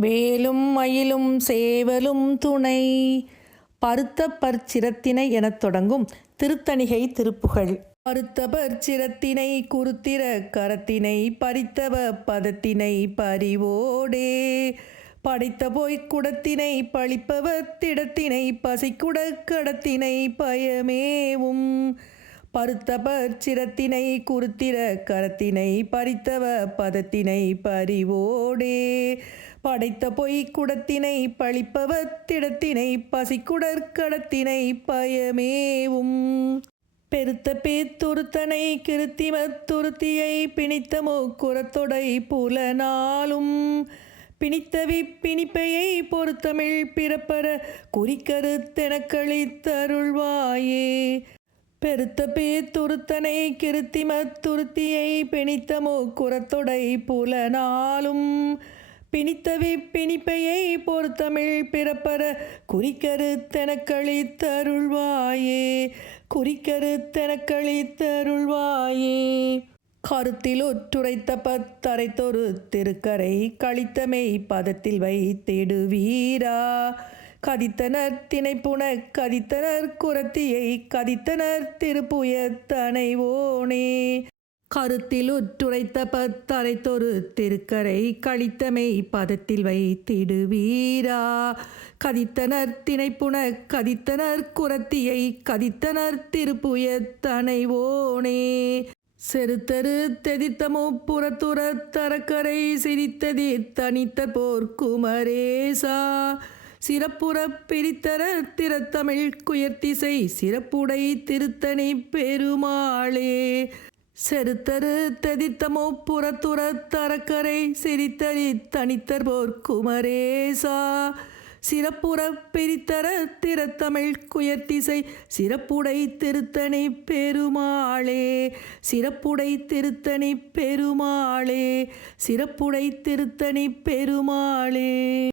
வேலும் மயிலும் சேவலும் துணை. பருத்த பற்சிரத்தினை எனத் தொடங்கும் திருத்தணிகை திருப்புகழ். பருத்த பற்சிரத்தினை குருத்திர கரத்தினை பறித்தவ பதத்தினை பறிவோடே. படைத்த போய் குடத்தினை பழிப்பவ திடத்தினை பசிக்குட கடத்தினை பயமேவும். பருத்த பற்சிரத்தினை குருத்திர கரத்தினை பறித்தவ பதத்தினை பறிவோடே. படைத்த பொய் குடத்தினை பழிப்பவ திடத்தினை பயமேவும். பெருத்த பேத்துருத்தனை கிருத்திமத் துருத்தியை பிணித்த முக்குரத்தொடை புலனாலும். பிணித்தவி பிணிப்பையை பொறுத்தமிழ் பிறப்பர குறிக்கருத்தெனக்களித்தருள்வாயே பெருத்த பேத்துருத்தனை கிருத்திமத் துருத்தியை பிணித்த புல நாளும் பிணித்தவி பிணிப்பையை பொறுத்தமிழ் பிறப்பர குறிக்கருத்தெனக்களித்தருள்வாயே குறிக்கருத்தெனக்களித்தருள்வாயே கருத்தில் ஒற்றுரைத்த பத்தரைத்தொரு திருக்கரை கழித்தமை பதத்தில் வைத்திடுவீரா. கதித்தனர் திணைப்புண கதித்தனர் குரத்தியை கதித்தனர் திருப்புயத்தனைவோனே கருத்தில் உற்றுரைத்த பத்தரைத்தொரு திருக்கரை கழித்தமை பதத்தில் வைத்திடுவீரா. கதித்தனர் திணைப்புண கதித்தனர் குரத்தியை கதித்தனர் திருப்புயத்தனைவோனே செருத்தரு தெதித்தமோ புறத்துற தரக்கரை சிரித்தது தனித்த போர்க்குமரேசா சிறப்புற பிரித்தர திறத்தமிழ் குயர்த்திசை சிறப்புடை திருத்தணி பெருமாளே. செருத்தரு ததித்தமோ புறத்துற தரக்கரை சிரித்தறி தனித்தர் போர் குமரேசா. சிறப்புற பிரித்தர திறத்தமிழ் குயர்த்திசை சிறப்புடை திருத்தணி பெருமாளே. சிறப்புடை திருத்தணி பெருமாளே. சிறப்புடை திருத்தணி பெருமாளே.